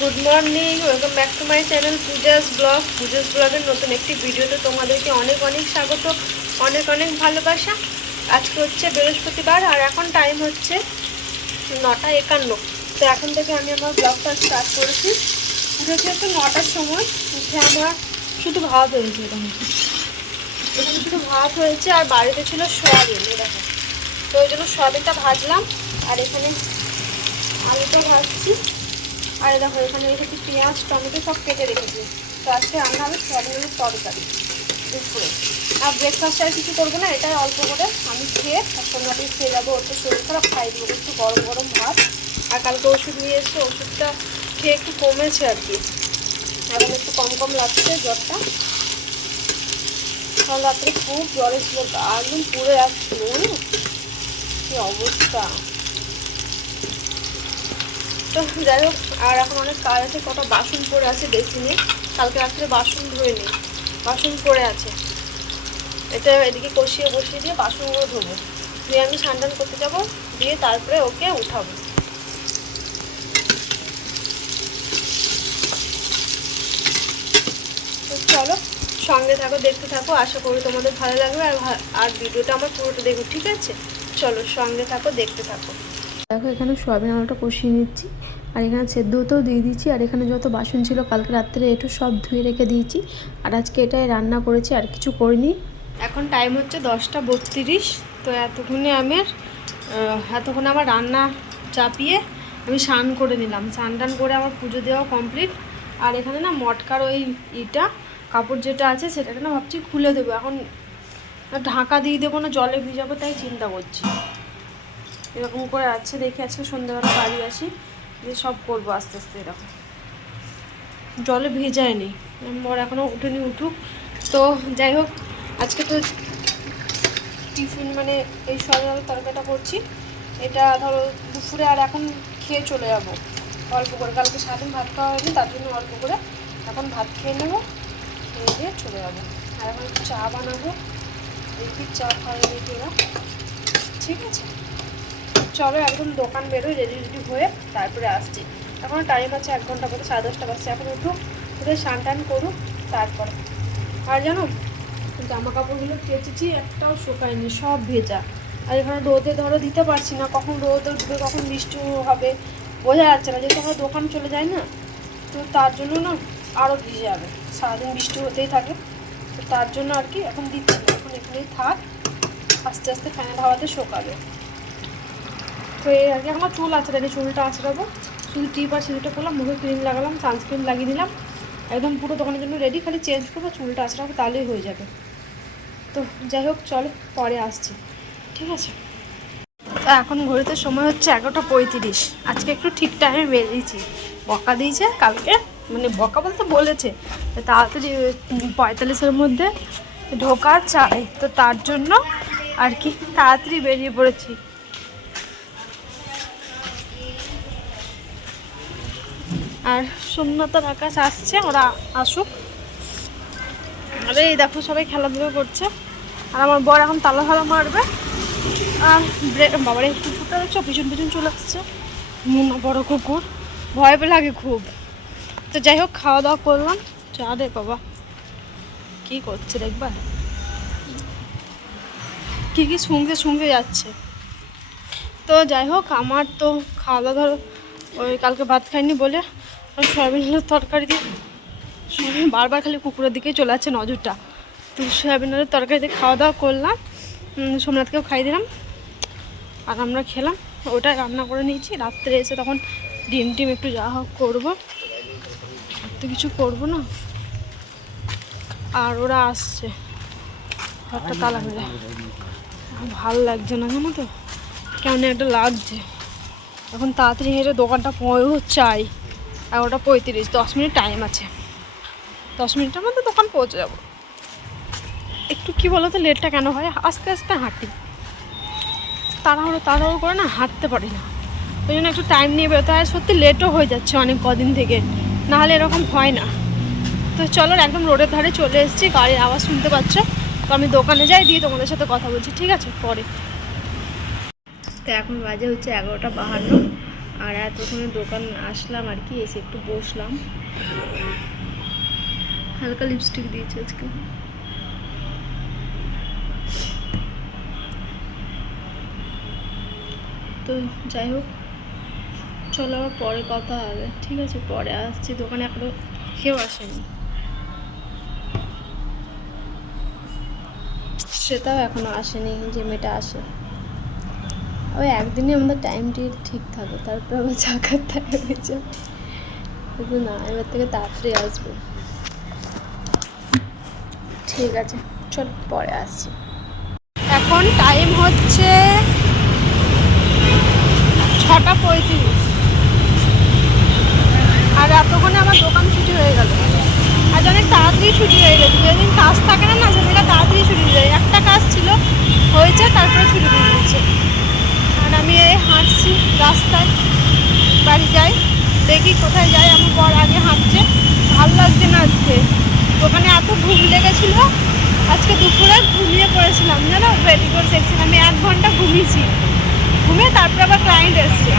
Good morning welcome back to my channel Puja's blog Puja's ব্লগের নতুন একটি ভিডিওতে তোমাদেরকে অনেক অনেক স্বাগত, অনেক অনেক ভালোবাসা। আজকে হচ্ছে বৃহস্পতিবার আর এখন টাইম হচ্ছে নটা একান্ন। তো এখন থেকে আমি আমার ব্লগটা স্টার্ট করেছি। উঠেছি হচ্ছে নটার সময়, উঠে আমার শুধু ভাত হয়েছে এরকম এখানে। শুধু ভাত হয়েছে আর বাড়িতে ছিল সোয়াবিন দেখো। তো ওই জন্য সোয়াবিনটা ভাজলাম আর এখানে আলুটা ভাজছি। আর দেখো, এখানে রেখেছি পেঁয়াজ, টমেটো, সব কেটে রেখেছি। তো আজকে রান্না হবে সোয়াবিনের তরকারি, দুপুরে। আর ব্রেকফাস্ট আর কিছু করব না, এটাই অল্প করে। আমি খেয়ে আর সন্ধ্যাতে খেয়ে যাব, ওর তো শরীর খারাপ খাই দেবো একটু গরম গরম ভাত। আর কালকে ওষুধ নিয়ে এসে ওষুধটা খেয়ে একটু কমেছে আর কি। এখন একটু কম কম লাগছে জ্বরটা। কাল রাত্রে খুব জ্বর ছিল একদম পুড়ে আসছিল কি অবস্থা। তো যাই হোক, আর এখন অনেক কাজ আছে, কটা বাসন পড়ে আছে বেসিনে কালকে রাত্রে বাসন ধুয়ে নিই বাসন পড়ে আছে। এটা এদিকে কষিয়ে বসিয়ে দিয়ে বাসনগুলো ধোবো। দিয়ে আমি স্নান করতে যাব, দিয়ে তারপরে ওকে উঠাবো। চলো, সঙ্গে থাকো, দেখতে থাকো, আশা করি তোমাদের ভালো লাগবে, আর আর ভিডিওটা আমার পুরোটা দেখো ঠিক আছে? চলো, সঙ্গে থাকো, দেখতে থাকো। দেখো, এখানে সয়াবিন আলুটা কষিয়ে নিচ্ছি। আর এখানে সেদ্ধ হতেও দিয়ে দিচ্ছি। আর এখানে যত বাসন ছিল কালকে রাত্রে একটু সব ধুয়ে রেখে দিয়েছি। আর আজকে এটাই রান্না করেছি, আর কিছু করিনি। এখন টাইম হচ্ছে দশটা বত্রিশ। তো এতক্ষণে আমার এতক্ষণে আমার রান্না চাপিয়ে আমি স্নান করে নিলাম। স্নান টান করে আমার পুজো দেওয়া কমপ্লিট আর এখানে না মটকার ওই ইটা, কাপড় যেটা আছে সেটাকে না ভাবছি খুলে দেবো। এখন ঢাকা দিয়ে দেবো না, জলে ভিজাবো, তাই চিন্তা করছি। এরকম করে আছে, দেখে আজকে সন্ধ্যাবেলা বাড়ি আসি দিয়ে সব করব আস্তে আস্তে এরকম। জলে ভেজায়নি বর এখনও উঠেনি উঠুক। তো যাই হোক, আজকে তো টিফিন মানে এই সয়াবিন আলুর তরকারিটা করছি। এটা ধরো দুপুরে আর এখন খেয়ে চলে যাব। অল্প করে, কালকে সারাদিন ভাত খাওয়া হয়নি, তার জন্য অল্প করে এখন ভাত খেয়ে নেব, খেয়ে দিয়ে চলে যাব। আর এখন চা বানাবো, দেখি চা খাওয়া ওরা ঠিক আছে। চলো একদম দোকান বেরোয় রেডি রেডি হয়ে তারপরে আসছি। এখন টাইম আছে এক ঘণ্টা মতো, সাড়ে দশটা বাজছে। এখন উঠুক ওদের স্নান টান করুক, তারপরে। আর জানো, জামা কাপড়গুলো কেচেছি, একটাও শুকায়নি, সব ভেজা। আর এখানে রোদে ধরো দিতে পারছি না, কখন রোদ উঠবে, কখন বৃষ্টি হবে, বোঝা যাচ্ছে না, যেহেতু আমরা দোকান চলে যায় না, তো তার জন্য না আরও ভিজে যাবে। সারাদিন বৃষ্টি হতেই থাকে, তো তার জন্য আর কি এখন দিচ্ছি না। এখন এখানেই থাক, আস্তে আস্তে ফ্যানের হাওয়াতে শোকাবে। তো এই আর কি। আমার চুল আছে তাই চুলটা আঁচড়াবো শুধু টিপ আর সিঁদুরটা করলাম মুখে ক্রিম লাগালাম সানস্ক্রিন লাগিয়ে দিলাম। একদম পুরো দোকানের জন্য রেডি খালি চেঞ্জ করব, চুলটা আঁচড়াবো তাহলেই হয়ে যাবে। তো যাই হোক, চলো, পরে আসছি। ঠিক আছে? তো এখন ঘড়িতে সময় হচ্ছে এগারোটা পঁয়ত্রিশ। আজকে একটু ঠিক টাইমে বেরিয়েছি। বকা দিয়েছে, কালকে মানে বকা বলতে বলেছে। তাড়াতাড়ি পঁয়তাল্লিশের মধ্যে ঢোকা চাই। তো তার জন্য আর কি, তাড়াতাড়ি বেরিয়ে পড়েছি। আর শূন্যতার আকাশ আসছে, ওরা আসুক। আরে এই দেখো সবাই খেলাধুলো করছে। আর আমার বর এখন তালা ফালা মারবে। আর বাবার, একটু ফুটা দেখছ পিছন পিছন চলে আসছে। বড় কুকুর। ভয় লাগে খুব। তো যাই হোক, খাওয়া দাওয়া করলাম। চা দে বাবা। কি করছে দেখবা? কি কি শুনতে শুনতে যাচ্ছে। তো যাই হোক, আমার তো খাওয়া দাওয়া ধরো ওই কালকে ভাত খাইনি বলে ওই সয়াবিন আলুর তরকারি দিয়ে। সবাই বারবার খালি কুকুরের দিকেই চলে যাচ্ছে নজরটা। তো সয়াবিন আলুর তরকারি দিয়ে খাওয়া দাওয়া করলাম। সোমনাথকেও খাই দিলাম। আর আমরা খেলাম। ওটাই রান্না করে নিয়েছি। রাত্রে এসে তখন ডিম টিম একটু যা হোক করব। তো কিছু করব না। আর ওরা আসছে। ঘরটা তালা মেরে। ভালো লাগছে না জানো তো? কেমন একটা লাগছে। এখন তাড়াতাড়ি হেঁটে দোকানটা পৌঁছ চাই। এগারোটা পঁয়ত্রিশ, দশ মিনিট টাইম আছে। দশ মিনিটের মধ্যে দোকান পৌঁছে যাব একটু কি বলো তো লেটটা কেন হয়? আস্তে আস্তে হাঁটি। তাড়াহুড়ো তাড়াহুড়ো করে না হাঁটতে পারি না। ওই জন্য একটু টাইম নিয়ে বেরোতে হয়। সত্যি লেটও হয়ে যাচ্ছে অনেক কদিন থেকে। নাহলে এরকম হয় না। তো চলো, একদম রোডের ধারে চলে এসেছি। গাড়ির আওয়াজ শুনতে পাচ্ছ। তো আমি দোকানে যাই, দিয়ে তোমাদের সাথে কথা বলছি। ঠিক আছে? পরে। তো এখন বাজে হচ্ছে এগারোটা বাহান্ন। আর এতক্ষণে দোকান আসলাম আর কি, এসে একটু বসলাম। হালকা লিপস্টিক দিয়েছে আজকে। তো যাই হোক, চলো আবার পরে কথা হবে, ঠিক আছে? পরে আসছি দোকানে, এখনও কেউ আসেনি। সেটাও এখনও আসেনি, যে মেয়েটা আসে। ওই একদিনই আমাদের টাইমটি ঠিক থাকে, তারপর আবার চাকার থাকে কিন্তু না, এবার থেকে তাড়াতাড়ি আসব। ঠিক আছে, চল, পরে আসছি। এখন টাইম হচ্ছে ছটা পঁয়ত্রিশ। আর এতক্ষণে আমার দোকান ছুটি হয়ে গেল। আজ অনেক তাড়াতাড়ি ছুটি হয়ে গেছে। যেদিন কাজ থাকে না না সেদিনটা তাড়াতাড়ি ছুটি হয়ে যায়। একটা কাজ ছিল, হয়েছে, তারপরে ছুটি দিয়ে দিয়েছে আর আমি এই হাঁটছি রাস্তায়, বাড়ি যাই, দেখি কোথায় যাই আমার বর আগে হাঁটছে। ভালো লাগছে না আজকে। দোকানে এত ঘুম লেগেছিল, আজকে দুপুরে ঘুমিয়ে পড়েছিলাম, জানো? পেটিকোট সেকশন আমি এক ঘণ্টা ঘুমিয়েছি। ঘুমিয়ে তারপরে আবার ক্লায়েন্ট এসছে।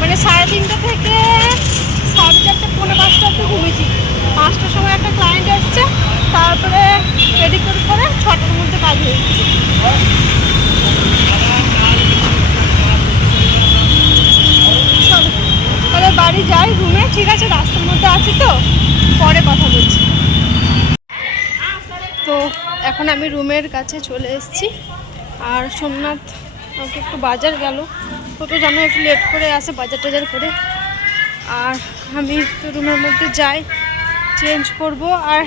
মানে সাড়ে তিনটে থেকে সাড়ে চারটে, পৌনে পাঁচটা অব্দি ঘুমিয়েছি। পাঁচটার সময় একটা ক্লায়েন্ট এসছে, তারপরে রেডি করে করে ছটার মধ্যে কাজ হয়ে গেছে চলো তাহলে বাড়ি যাই রুমে, ঠিক আছে? রাস্তার মধ্যে আছি তো। পরে কথা বলছি। তো এখন আমি রুমের কাছে চলে এসেছি। আর সোমনাথ আমাকে একটু বাজার গেল। ও তো জানো একটু লেট করে আসে বাজার টাজার করে। আর আমি তো রুমের মধ্যে যাই চেঞ্জ করব। আর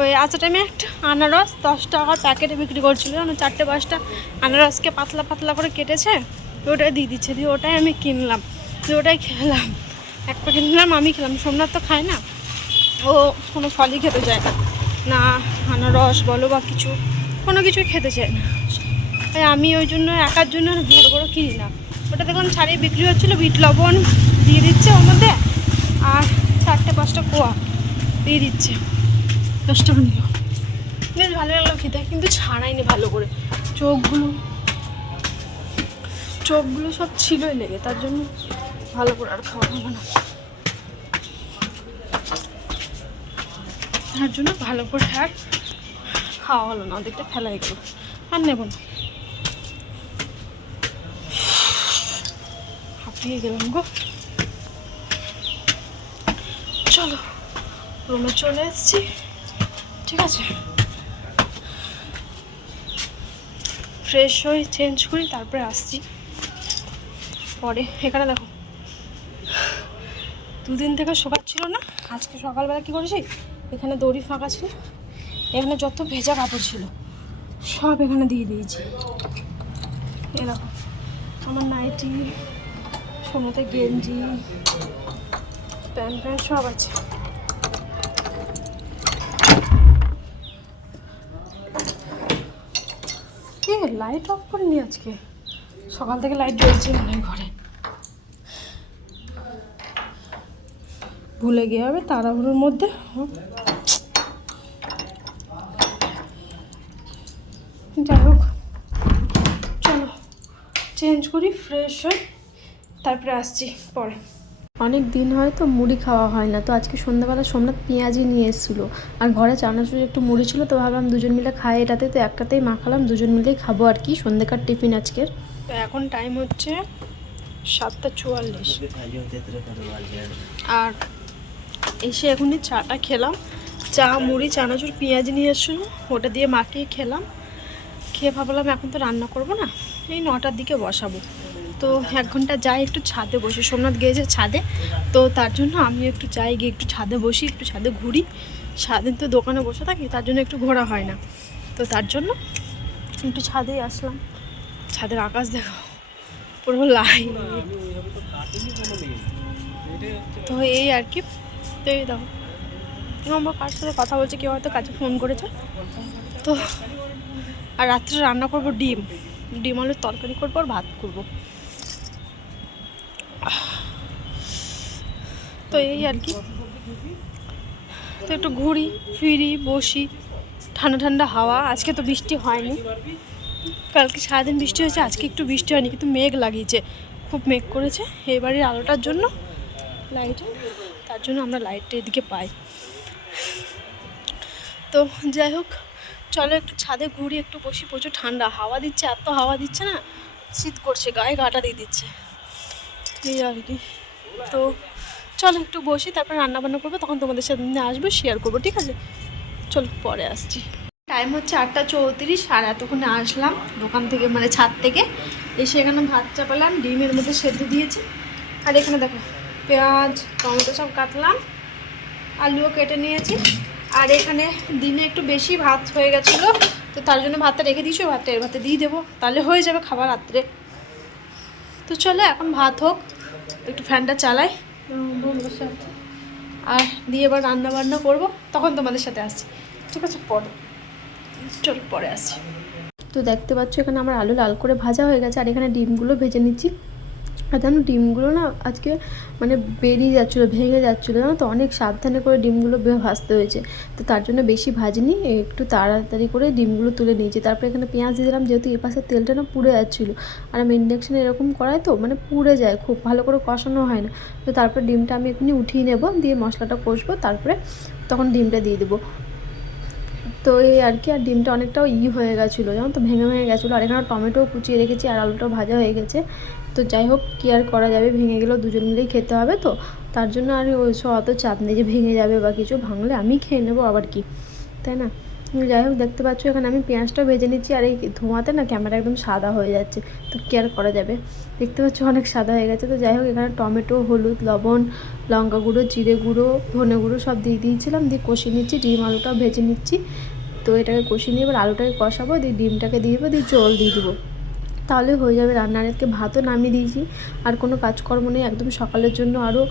ওই আচ্ছা টাইমে একটা আনারস দশ টাকার প্যাকেটে বিক্রি করছিল। জানো, চারটে পাঁচটা আনারসকে পাতলা পাতলা করে কেটেছে। ওটাই দিয়ে দিচ্ছে। দিয়ে ওটাই আমি কিনলাম। ওটাই খেলাম। এক প্যাকেট নিলাম, আমি খেলাম। সোমনাথ তো খায় না। ও কোনো ফলই খেতে চায় না। না, আনারস বলো বা কিছু, কোনো কিছুই খেতে চায় না। তাই আমি ওই জন্য, একার জন্য বড়ো বড়ো কিনি না। ওটা দেখলাম ছাড়িয়ে বিক্রি হচ্ছিল, বিট লবণ দিয়ে দিচ্ছে ওর মধ্যে, আর চারটে পাঁচটা কোয়া দিয়ে দিচ্ছে। দশ টাকা নিল। বেশ ভালো লাগল খেতে, কিন্তু ছাড়াইনি ভালো করে। চোখগুলো চোখগুলো সব ছিলই লেগে, তার জন্য ভালো করে আর খাওয়া হবে না। তার জন্য ভালো করে আর খাওয়া হলো না ওদেরটা ফেলাই গেলো। আর নেব না। হাঁপিয়ে গেলাম গো। চলো, রুমে চলে এসেছি। ঠিক আছে? ফ্রেশ হয়ে চেঞ্জ করি, তারপরে আসছি। পরে, এখানে দেখো। দুদিন থেকে শোকার ছিল না। আজকে সকালবেলা কী করেছি? এখানে দড়ি ফাঁকা ছিল। এখানে যত ভেজা কাপড় ছিল, সব এখানে দিয়ে দিয়েছি। এরকম আমার নাইটি, সোনাতে গেঞ্জি, প্যান্ট প্যান্ট সব আছে। লাইট অফ করিনি আজকে। সকাল থেকে লাইট জ্বলছে মনে হয় ঘরে। ভুলে গিয়ে হবে তাড়াহুড়োর মধ্যে। যাই হোক চলো চেঞ্জ করি ফ্রেশ হই তারপরে আসছি পরে। অনেক দিন হয় তো মুড়ি খাওয়া হয় না তো আজকে সন্ধ্যাবেলা সোমনাথ পেঁয়াজি নিয়ে এসেছিল। আর ঘরে চানাচুর একটু মুড়ি ছিল তো ভাবলাম দুজন মিলে খাই এটাতে তো একটাতেই মাখালাম দুজন মিলেই খাব আর কি সন্ধ্যেকার টিফিন আজকের। তো এখন টাইম হচ্ছে সাতটা চুয়াল্লিশ। আর এসে এখনই চাটা খেলাম। চা, মুড়ি, চানাচুর, পেঁয়াজ নিয়ে এসেছিল ওটা দিয়ে মাখিয়ে খেলাম। খেয়ে ভাবলাম এখন তো রান্না করব না, এই নটার দিকে বসাবো। তো এক ঘণ্টা যাই একটু ছাদে বসি। সোমনাথ গিয়েছে ছাদে, তো তার জন্য আমি একটু যাই, গিয়ে একটু ছাদে বসি, একটু ছাদে ঘুরি। সারাদিন তো দোকানে বসে থাকি, তার জন্য একটু ঘোরা হয় না। তো তার জন্য একটু ছাদেই আসলাম। ছাদের আকাশ দেখো, পুরো লাই তো এই আর কি এই দেখো আমরা কার সাথে কথা বলছি, কেউ হয়তো কাজে ফোন করেছে। তো, আর রাত্রে রান্না করব ডিম। ডিম আলুর তরকারি করব আর ভাত করব। তো এই আর কি। তো একটু ঘুরি, ফিরি, বসি, ঠান্ডা ঠান্ডা হাওয়া। আজকে তো বৃষ্টি হয়নি। কালকে সারাদিন বৃষ্টি হয়েছে, আজকে একটু বৃষ্টি হয়নি, কিন্তু মেঘ লাগিয়েছে। খুব মেঘ করেছে। এই বাড়ির আলোটার জন্য লাইটে তার জন্য আমরা লাইটটা এদিকে পাই। তো যাই হোক, চলো একটু ছাদে ঘুরি, একটু বসি। প্রচুর ঠান্ডা। হাওয়া দিচ্ছে, এত হাওয়া দিচ্ছে না, শীত করছে, গায়ে গাটা দিয়ে দিচ্ছে। এই আর কি। তো চলো একটু বসি, তারপর রান্না বান্না করব, তখন তোমাদের সাথে আসব শেয়ার করব, ঠিক আছে? চলো, পরে আসছি। টাইম হচ্ছে আটটা চৌত্রিশ, আর এতক্ষণে আসলাম দোকান থেকে মানে ছাদ থেকে। এসে এখানে ভাত চাপালাম, ডিমের মধ্যে সেদ্ধ দিয়েছি। আর এখানে দেখো পেঁয়াজ, টমেটো সব কাটলাম, আলুও কেটে নিয়েছি। আর এখানে দিনে একটু বেশি ভাত হয়ে গেছিল, তো তার জন্য ভাতটা রেখে দিয়েছি ভাতটা এর ভাতে দিয়ে দেবো, তাহলে হয়ে যাবে খাবার রাত্রে। তো চলো এখন ভাত হোক, একটু ফ্যানটা চালাই। আর দিয়ে এবার রান্না বান্না করব, তখন তোমাদের সাথে আসছি। ঠিক আছে পরে চলো পরে আসছি। তো দেখতে পাচ্ছ এখানে আমার আলু লাল করে ভাজা হয়ে গেছে, আর এখানে ডিমগুলো ভেজে নিচ্ছি। আর জানো, ডিমগুলো না আজকে মানে বেরিয়ে যাচ্ছিল, ভেঙে যাচ্ছিল, জানো তো? অনেক সাবধানে করে ডিমগুলো ভাজতে হয়েছে। তো তার জন্য বেশি ভাজিনি, একটু তাড়াতাড়ি করে ডিমগুলো তুলে নিয়েছি। তারপরে এখানে পেঁয়াজ দিয়ে দিলাম, যেহেতু এপাশের তেলটা না পুড়ে যাচ্ছিল। আর আমি ইন্ডাকশানে এরকম করাই তো মানে পুড়ে যায়, খুব ভালো করে কষানো হয় না। তো তারপরে ডিমটা আমি এখনই উঠিয়ে নেব, দিয়ে মশলাটা কষবো, তারপরে তখন ডিমটা দিয়ে দেবো। তো এই আর কি, আর ডিমটা অনেকটাও ই হয়ে গেছিল যেমন তো? ভেঙে ভেঙে গেছিল। আর এখানে টমেটো কুচিয়ে রেখেছি, আর আলুটাও ভাজা হয়ে গেছে। তো যাই হোক, কি আর করা যাবে? ভেঙে গেলেও দুজন মিলেই খেতে হবে তো। তার জন্য আর ওই সব অত চাপ নেই যে ভেঙে যাবে বা কিছু, ভাঙলে আমি খেয়ে নেব আবার কি, তাই না? যাই হোক, দেখতে পাচ্ছ এখানে আমি পেঁয়াজটাও ভেজে নিচ্ছি আর এই ধোঁয়াতে না ক্যামেরা একদম সাদা হয়ে যাচ্ছে। তো কি আর করা যাবে? দেখতে পাচ্ছ অনেক সাদা হয়ে গেছে। তো যাই হোক, এখানে টমেটো, হলুদ, লবণ, লঙ্কা গুঁড়ো, জিরে গুঁড়ো, ধনে গুঁড়ো সব দিয়ে দিয়েছিলাম। দিয়ে কষিয়ে নিচ্ছি, ডিম আলুটাও ভেজে নিচ্ছি। তো এটাকে কষিয়ে নিয়ে এবার আলুটাকে কষাবো, দিয়ে ডিমটাকে দিয়ে দেবো, দিয়ে জল দিয়ে দেবো। তাহলে হয়ে যাবে রান্নার আজকে ভাতও নামিয়ে দিয়েছি। আর কোনো কাজকর্ম নেই, একদম সকালের জন্য আরও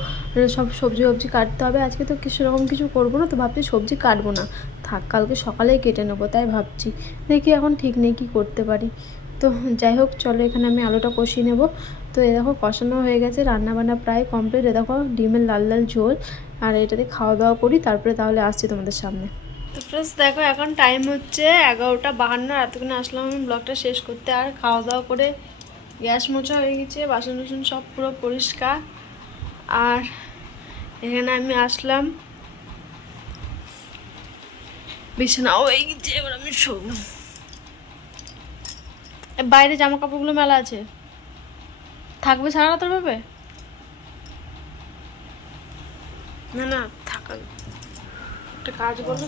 সব সবজি ফবজি কাটতে হবে। আজকে তো কিছু রকম কিছু করব না, তো ভাবছি সবজি কাটবো না। থাক, কালকে সকালেই কেটে নেব, তাই ভাবছি। দেখি এখন ঠিক নেই কী করতে পারি। তো যাই হোক, চলো এখানে আমি আলুটা কষিয়ে নেব। তো এ দেখো কষানো হয়ে গেছে রান্না বান্না প্রায় কমপ্লিট এ দেখো ডিমের লাল লাল ঝোল। আর এটাতে খাওয়া দাওয়া করি, তারপরে তাহলে আসছি তোমাদের সামনে। ফ্রেন্ডস দেখো, এখন টাইম হচ্ছে এগারোটা বাহান্ন, এতক্ষণে আসলাম আমি ব্লগটা শেষ করতে। আর খাওয়া দাওয়া করে গ্যাস মোছা হয়ে গেছে বাসন টাসন সব পুরো পরিষ্কার। আর এখানে আমি আসলাম। বিছানাও হয়ে গেছে, এবার আমি শোব। বাইরে জামা কাপড়গুলো মেলা আছে। থাকবে সারা রাত ভাবে না না। একটা কাজ বলো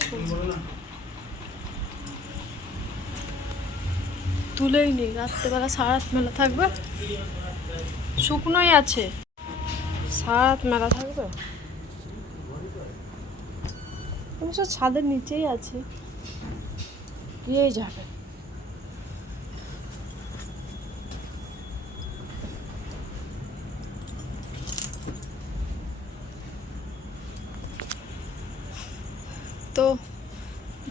তুলেই নেই রাত্রেবেলা সারাত রাত মেলা থাকবে? শুকনোই আছে। সারাত মেলা থাকবে? অবশ্য ছাদের নিচেই আছে। গিয়েই যাবে তো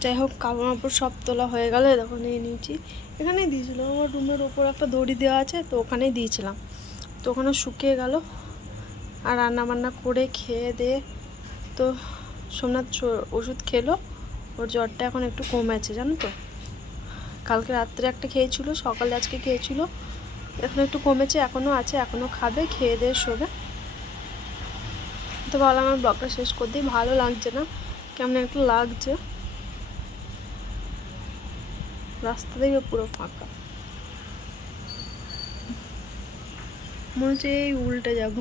যাই হোক, কাপড় মাপড় সব তোলা হয়ে গেলে তখন নিয়ে নিয়েছি। এখানেই দিয়েছিলাম, আমার রুমের ওপর একটা দড়ি দেওয়া আছে, তো ওখানেই দিয়েছিলাম। তো ওখানে শুকিয়ে গেল, আর রান্না বান্না করে খেয়ে দিয়ে তো সোমনাথ ওষুধ খেলো, ওর জ্বরটা এখন একটু কমেছে, জানো তো। কালকে রাত্রে একটা খেয়েছিল, সকালে আজকে খেয়েছিল, এখন একটু কমেছে এখনও আছে এখনও খাবে, খেয়ে দিয়ে শোবে। তো ভালো আমার ব্লগটা শেষ করে দিই, ভালো লাগছে না, কেমন একটু লাগছে। রাস্তা থেকে পুরো ফাঁকা। মনে হচ্ছে এই উল্টে যাব।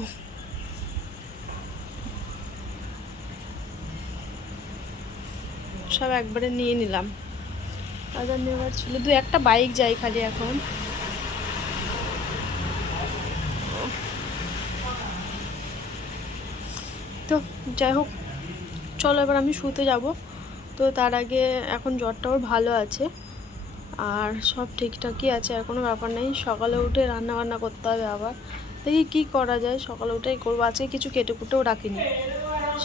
সব একবারে নিয়ে নিলাম। বাজার নেওয়ার ছিল। দু একটা বাইক যাই খালি এখন। তো যাই হোক, চলো এবার আমি শুতে যাব। তো তার আগে এখন জ্বরটা ওর ভালো আছে। আর সব ঠিকঠাকই আছে, আর কোনো ব্যাপার নেই। সকালে উঠে রান্না বান্না করতে হবে আবার। দেখি কী করা যায়, সকালে উঠেই করব। আজকে কিছু কেটে কুটেও রাখিনি।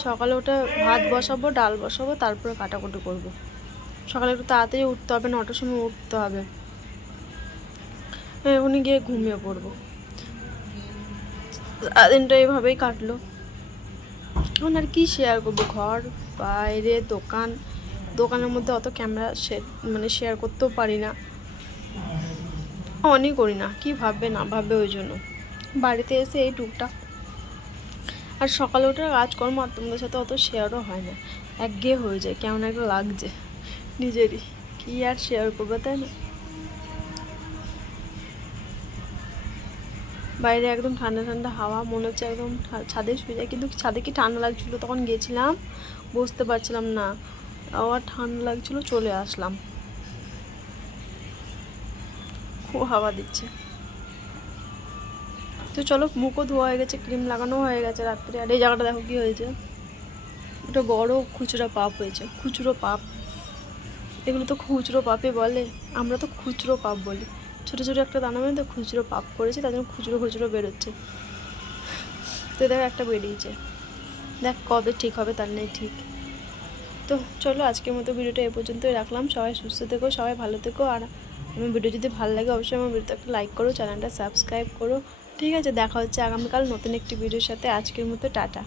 সকালে উঠে ভাত বসাবো, ডাল বসাবো, তারপরে কাটাকুটি করব। সকালে একটু তাড়াতাড়ি উঠতে হবে, নটার সময় উঠতে হবে। এখনই গিয়ে ঘুমিয়ে পড়ব। দিনটা এইভাবেই কাটলো। এখন আর কি শেয়ার করব? ঘর, বাইরে, দোকান। দোকানের মধ্যে অত ক্যামেরা মানে শেয়ার করতেও পারি না। অনই করি না, কি ভাববে না ভাববে ওই জন্য। বাড়িতে এসে এই টুকটাক। আর সকালে ওঠার কাজকর্ম আর তোমাদের সাথে অত শেয়ারও হয় না। একঘেয়ে হয়ে যায়, কেমন একটা লাগছে নিজেরই। কি আর শেয়ার করবে তাই না? বাইরে একদম ঠান্ডা ঠান্ডা হাওয়া, মনে হচ্ছে একদম ছাদে শুয়ে যায়। কিন্তু ছাদে কি ঠান্ডা লাগছিল? তখন গেছিলাম বসতে পারছিলাম না। আবার ঠান্ডা লাগছিল, চলে আসলাম। খুব হাওয়া দিচ্ছে। তো চলো, মুখও ধোয়া হয়ে গেছে, ক্রিম লাগানো হয়ে গেছে রাত্রে। আর এই জায়গাটা দেখো কী হয়েছে? একটা বড় খুচরো পাপ হয়েছে, খুচরো পাপ। এগুলো তো খুচরো পাপে বলে, আমরা তো খুচরো পাপ বলি। ছোটো ছোটো একটা দানা তো খুচরো পাপ করেছে, তার জন্য খুচরো খুচরো বেরোচ্ছে। তো দেখো একটা বেরিয়েছে। দেখ কবে ঠিক হবে, তার নেই ঠিক। তো চলো আজকের মতো ভিডিওটা এ পর্যন্তই রাখলাম। সবাই সুস্থ থেকো, সবাই ভালো থেকো। আর আমার ভিডিও যদি ভালো লাগে, অবশ্যই আমার ভিডিওতে একটা লাইক করো চ্যানেলটা সাবস্ক্রাইব করো। ঠিক আছে, দেখা হচ্ছে আগামীকাল নতুন একটি ভিডিওর সাথে। আজকের মতো টাটা।